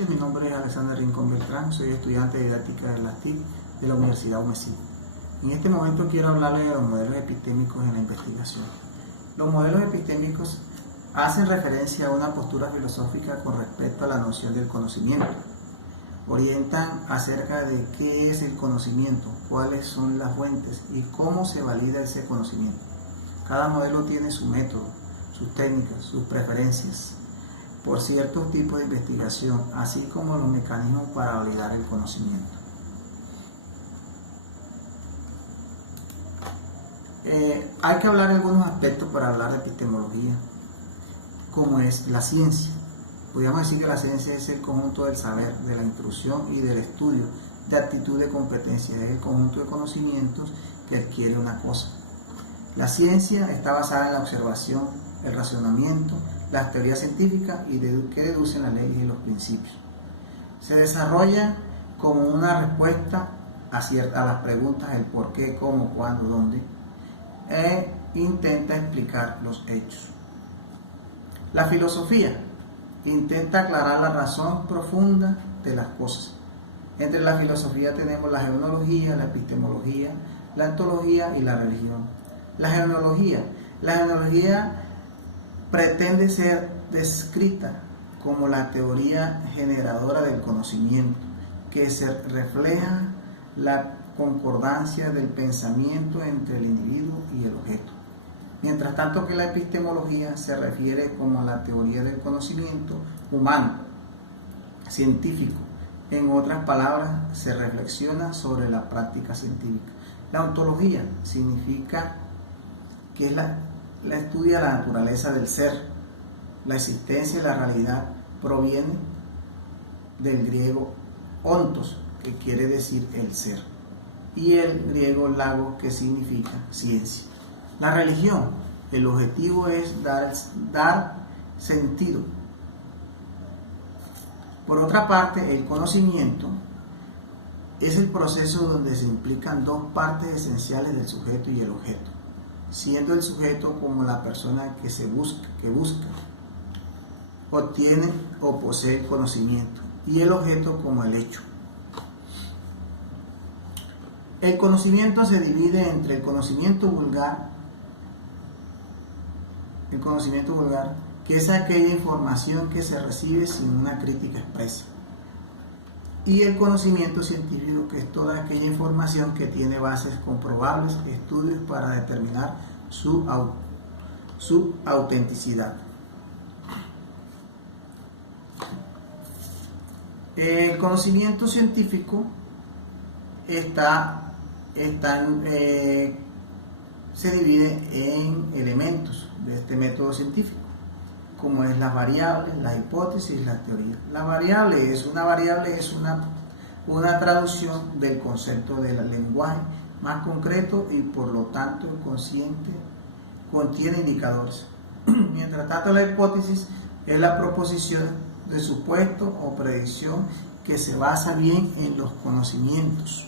noches, mi nombre es Alexander Rincón Beltrán, soy estudiante de didáctica de la TIC de la Universidad UMESID. En este momento quiero hablarles de los modelos epistémicos en la investigación. Los modelos epistémicos hacen referencia a una postura filosófica con respecto a la noción del conocimiento. Orientan acerca de qué es el conocimiento, cuáles son las fuentes y cómo se valida ese conocimiento. Cada modelo tiene su método, sus técnicas, sus preferencias por ciertos tipos de investigación, así como los mecanismos para validar el conocimiento. Hay que hablar de algunos aspectos para hablar de epistemología, como es la ciencia. Podríamos decir que la ciencia es el conjunto del saber, de la instrucción y del estudio, de actitud de competencia, es el conjunto de conocimientos que adquiere una cosa. La ciencia está basada en la observación, el razonamiento, las teorías científicas y que deducen las leyes y los principios. Se desarrolla como una respuesta a las preguntas el por qué, cómo, cuándo, dónde, e intenta explicar los hechos. La filosofía intenta aclarar la razón profunda de las cosas. Entre la filosofía tenemos la genealogía, la epistemología, la ontología y la religión. La genealogía pretende ser descrita como la teoría generadora del conocimiento, que se refleja la concordancia del pensamiento entre el individuo y el objeto. Mientras tanto que la epistemología se refiere como a la teoría del conocimiento humano, científico. En otras palabras, se reflexiona sobre la práctica científica. La ontología significa que es la estudia la naturaleza del ser. La existencia y la realidad provienen del griego ontos, que quiere decir el ser, y el griego logos, que significa ciencia. La religión, el objetivo es dar sentido. Por otra parte, el conocimiento es el proceso donde se implican dos partes esenciales del sujeto y el objeto, siendo el sujeto como la persona que busca, obtiene o posee el conocimiento, y el objeto como el hecho. El conocimiento se divide entre el conocimiento vulgar, que es aquella información que se recibe sin una crítica expresa, y el conocimiento científico, que es toda aquella información que tiene bases comprobables, estudios para determinar su autenticidad. El conocimiento científico se divide en elementos de este método científico, como es las variables, las hipótesis y las teorías. La variable es una traducción del concepto del lenguaje más concreto y por lo tanto el consciente contiene indicadores. Mientras tanto, la hipótesis es la proposición de supuesto o predicción que se basa bien en los conocimientos.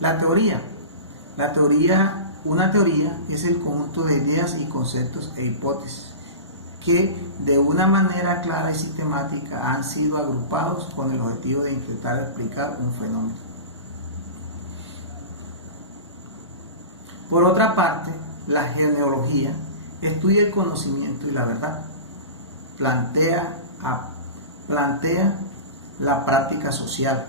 Una teoría es el conjunto de ideas y conceptos e hipótesis que de una manera clara y sistemática han sido agrupados con el objetivo de intentar explicar un fenómeno. Por otra parte, la genealogía estudia el conocimiento y la verdad, plantea la práctica social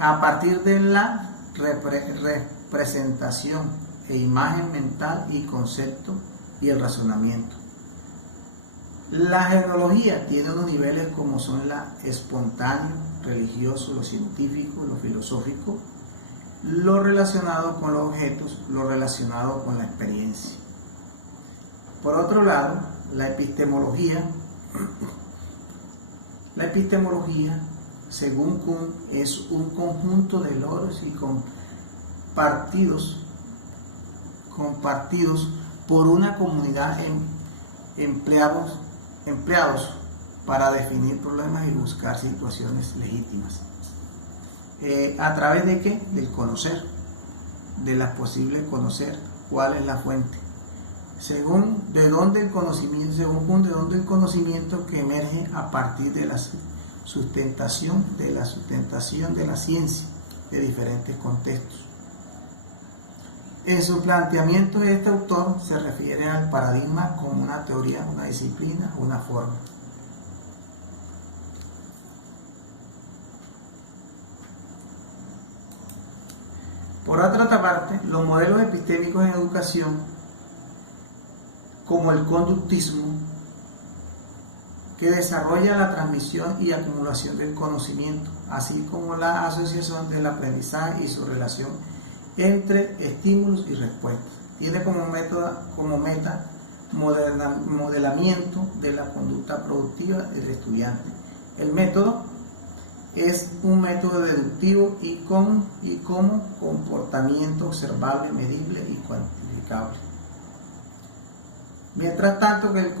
a partir de la representación e imagen mental y concepto y el razonamiento. La genealogía tiene unos niveles como son la espontáneo, religioso, lo científico, lo filosófico, lo relacionado con los objetos, lo relacionado con la experiencia. Por otro lado, la epistemología, según Kuhn, es un conjunto de logros y compartidos por una comunidad empleados para definir problemas y buscar situaciones legítimas. ¿A través de qué? Del conocer, de la posible conocer cuál es la fuente, según de dónde el conocimiento que emerge a partir de la sustentación de la ciencia de diferentes contextos. En su planteamiento, este autor se refiere al paradigma como una teoría, una disciplina, una forma. Por otra parte, los modelos epistémicos en educación, como el conductismo, que desarrolla la transmisión y acumulación del conocimiento, así como la asociación del aprendizaje y su relación entre estímulos y respuestas. Tiene como meta modelamiento de la conducta productiva del estudiante. El método es un método deductivo y como comportamiento observable, medible y cuantificable. Mientras tanto que el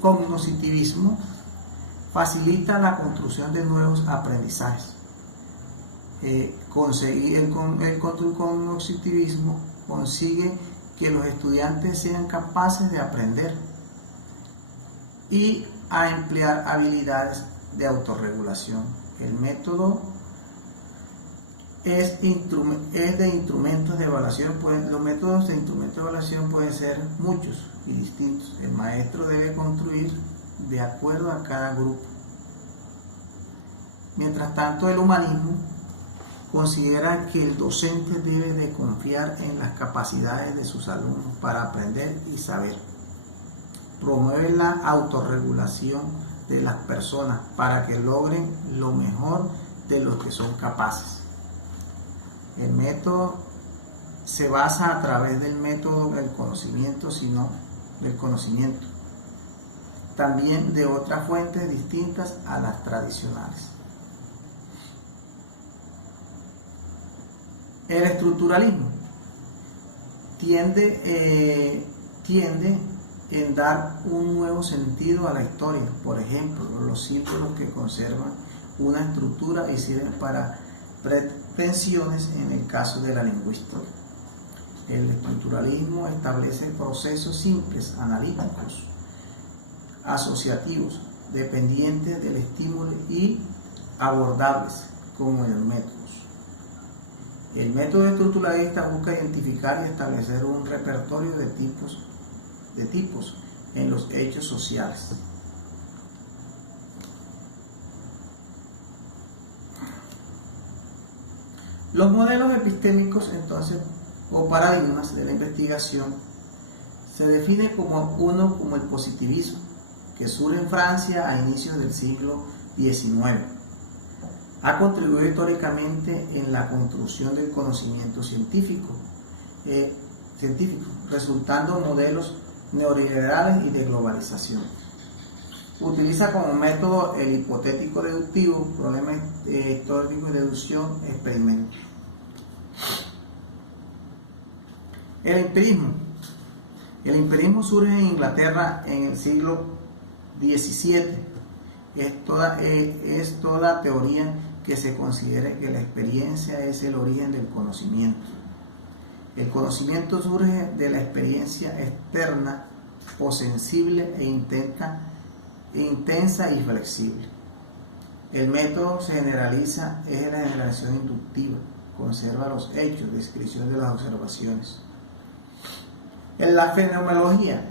cognoscitivismo facilita la construcción de nuevos aprendizajes. El cognoscitivismo consigue que los estudiantes sean capaces de aprender y a emplear habilidades de autorregulación. El método es de instrumentos de evaluación. Los métodos de instrumentos de evaluación pueden ser muchos y distintos. El maestro debe construir de acuerdo a cada grupo. Mientras tanto, el humanismo considera que el docente debe de confiar en las capacidades de sus alumnos para aprender y saber. Promueve la autorregulación de las personas para que logren lo mejor de lo que son capaces. El método se basa a través del método del conocimiento, sino del conocimiento, también de otras fuentes distintas a las tradicionales. El estructuralismo tiende en dar un nuevo sentido a la historia. Por ejemplo, los círculos que conservan una estructura y sirven para pretensiones en el caso de la lingüística. El estructuralismo establece procesos simples, analíticos, asociativos, dependientes del estímulo y abordables como en el método. El método estructuralista busca identificar y establecer un repertorio de tipos en los hechos sociales. Los modelos epistémicos, entonces, o paradigmas de la investigación, se define como el positivismo, que surge en Francia a inicios del siglo XIX. Ha contribuido históricamente en la construcción del conocimiento científico, resultando modelos neoliberales y de globalización. Utiliza como método el hipotético deductivo, problema histórico y deducción, experimento. El empirismo. El empirismo surge en Inglaterra en el siglo XVII. Es toda teoría que se considere que la experiencia es el origen del conocimiento. El conocimiento surge de la experiencia externa o sensible e intensa y flexible. El método se generaliza, es la generación inductiva, conserva los hechos, descripción de las observaciones. En la fenomenología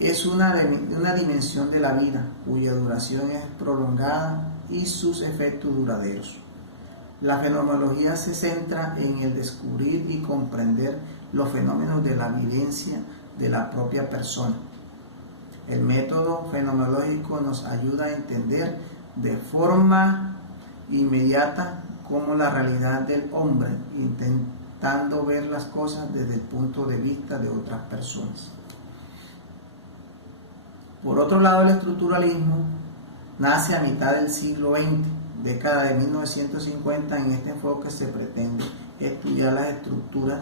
es una dimensión de la vida cuya duración es prolongada y sus efectos duraderos. La fenomenología se centra en el descubrir y comprender los fenómenos de la vivencia de la propia persona. El método fenomenológico nos ayuda a entender de forma inmediata cómo la realidad del hombre, intentando ver las cosas desde el punto de vista de otras personas. Por otro lado, el estructuralismo nace a mitad del siglo XX, década de 1950. En este enfoque se pretende estudiar las estructuras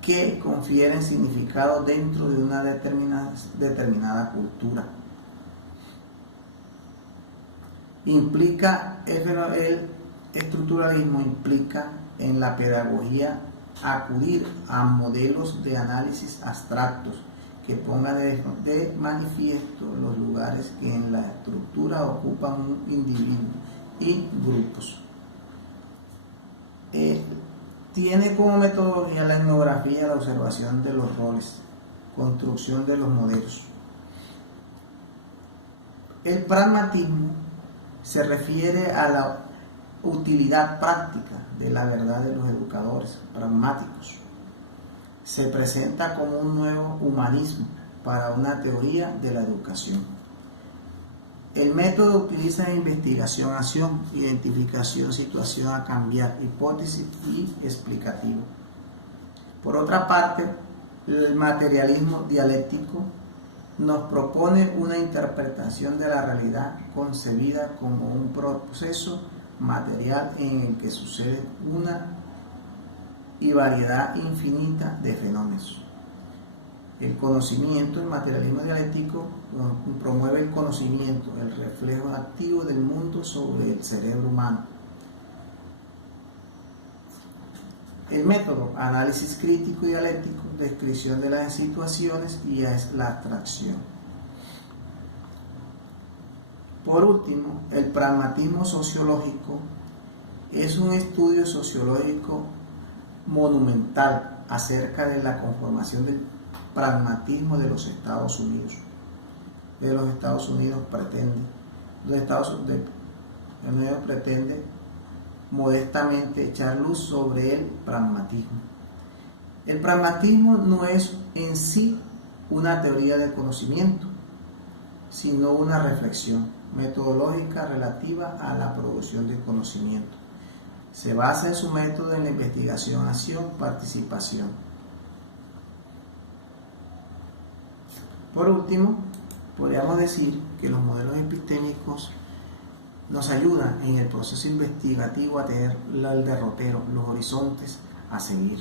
que confieren significado dentro de una determinada cultura. El estructuralismo implica en la pedagogía acudir a modelos de análisis abstractos que pongan de manifiesto los lugares que en la estructura ocupan un individuo y grupos. Tiene como metodología la etnografía, la observación de los roles, construcción de los modelos. El pragmatismo se refiere a la utilidad práctica de la verdad de los educadores pragmáticos. Se presenta como un nuevo humanismo para una teoría de la educación. El método utiliza investigación, acción, identificación, situación a cambiar, hipótesis y explicativo. Por otra parte, el materialismo dialéctico nos propone una interpretación de la realidad concebida como un proceso material en el que sucede una y variedad infinita de fenómenos. El conocimiento, el materialismo dialéctico, promueve el conocimiento, el reflejo activo del mundo sobre el cerebro humano. El método, análisis crítico y dialéctico, descripción de las situaciones y la abstracción. Por último, el pragmatismo sociológico es un estudio sociológico monumental acerca de la conformación del pragmatismo de los Estados Unidos. Los Estados Unidos pretende modestamente echar luz sobre el pragmatismo. El pragmatismo no es en sí una teoría del conocimiento, sino una reflexión metodológica relativa a la producción de conocimiento. Se basa en su método en la investigación, acción, participación. Por último, podríamos decir que los modelos epistémicos nos ayudan en el proceso investigativo a tener el derrotero, los horizontes a seguir.